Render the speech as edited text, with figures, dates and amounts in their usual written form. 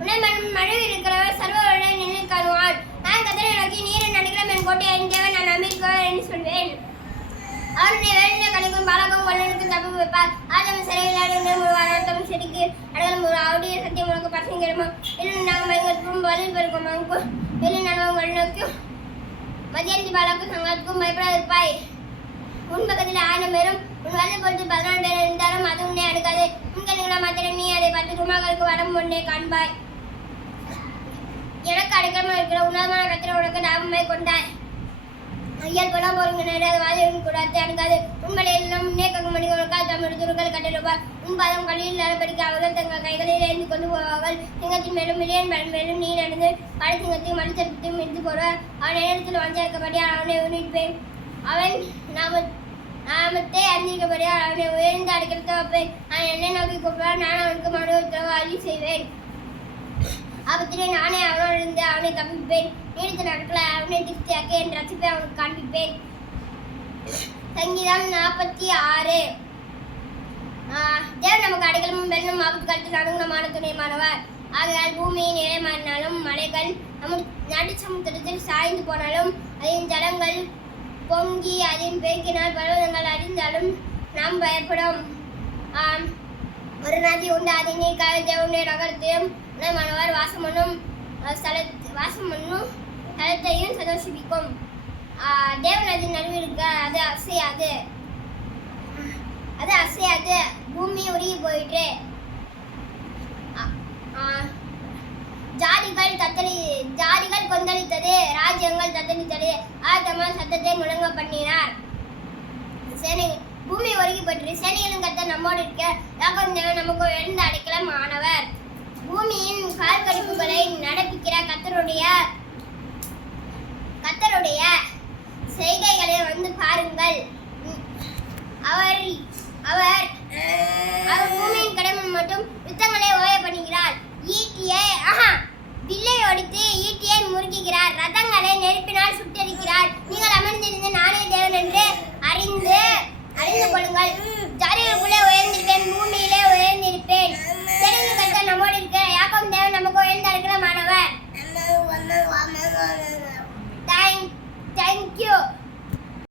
உன்னை மழையில் இருக்கிறவர் சர்வருடைய நிலை காணுவார். நான் கத்தரை நோக்கி நீரின் நடுக்கலாம் என் கோட்டை என் தேவன் நான் நம்பியிருக்கவர் என்று சொல்வேன். அவருடைய வேலையை கணிக்கும் பாலகம் வல்லனுக்கு தப்பு வைப்பார். ஆதம் சிறையில் வாரம் செடிக்கு அடகலும் அவருடைய சத்தியம் உனக்கு பசங்கிடமோ இல்லை நாங்கள் மயங்கற்கும் வலில் பெருக்கும் வெளி நனவும் வல்லனுக்கும் மதியாந்தி பாலக்கும் சங்கத்துக்கும் பயப்படாதிருப்பாய். உன் பக்கத்தில் 1000 பேரும் உன் வலை பொறுத்து 14 பேர் இருந்தாலும் அது உன்னை அடுக்காது. உன்கணிகளா மாத்திரம் நீ அதை 10 குமார்களுக்கு வரம் உன்னை காண்பாய். எனக்கு அடைக்கலமாக இருக்கிற உன்னதமான கத்திர உனக்கு லாபமே கொண்டாய். ஐயர் பணம் போருங்க நேரம் வாதியும் கூடாது அணுகாது. உண்மையிலும் முன்னே கங்கு மணிகளுக்காக தமிழ் துருக்கள் கட்டிருப்பார். உன் பாதம் கல்லியில் நடப்படிக்க அவர்கள் தங்கள் கைகளில் ஏந்தி கொண்டு போவார்கள். சிங்கத்தின் மேலும் மில்லியன் மேலும் நீ நடந்து படை சிங்கத்தையும் மனுஷத்தையும் எடுத்து போடுவார். அவன் இடத்தில் வாஞ்சிருக்கப்படியால் அவனை உயிர்ப்பேன். அவன் நாமத்தை அறிந்திருக்கப்படியால் அவனை உயர்ந்து அடைக்கிறத வைப்பேன். அவன் என்னை நோக்கி கூப்பிடுவார். நான் அவனுக்கு மனு அழி செய்வேன். ஆபத்திலே நானே அவனோடு அவனை தப்பிப்பேன். நீடித்த நாட்களை அவனை திருப்தியாக்கி என் ரசிப்பை அவனுக்கு காண்பிப்பேன். சங்கீதம் 46. தேவன் நமக்கு அடைக்கலமும் வெள்ளம் ஆபத்து காலத்தில் அனுகுணமான துணைமானவர். ஆகையால் பூமியின் நிலைமாறினாலும் மலைகள் நடு சமுத்திரத்தில் சாய்ந்து போனாலும் அதன் ஜலங்கள் பொங்கி அதன் பெருக்கினால் பர்வதங்கள் அறிந்தாலும் நாம் பயப்படும். ஒரு நதி உண்டு அதை நீர் தேவனுடைய நகரத்தையும் மனவர் வாசமண்ணும் தலத்தையும் சந்தோஷிப்பிக்கும். தேவநதி நடுவில் இருக்க அது அசையாது. பூமி உருகி போயிற்று. ஜாதிகள் கொந்தளித்தது, ராஜ்யங்கள் தத்தளித்தது. ஆதமான் சத்தத்தை முழங்க பண்ணினார். பூமி ஒருகி போயிற்று. சேனைகளும் கர்த்தர் நம்மோடு இருக்க யாக்கோபின் தேவன் நமக்கு எழுந்து அடைக்கலம் ஆனவர். பூமியின் கால்கடிப்புகளை நடப்பிக்கிற கர்த்தருடைய செய்கைகளை வந்து பாருங்கள். அவர் பூமியின் கடமை மட்டும் யுத்தங்களை ஓய பண்ணுகிறார். வில்லை ஒடித்து ஈட்டியை முறுக்குகிறார். ரதங்களை நெருப்பினால் சுட்டரிக்கிறார். நீங்கள் அமர்ந்திருந்து நானே தேவன் என்று அறிந்து கொள்ளுங்கள்.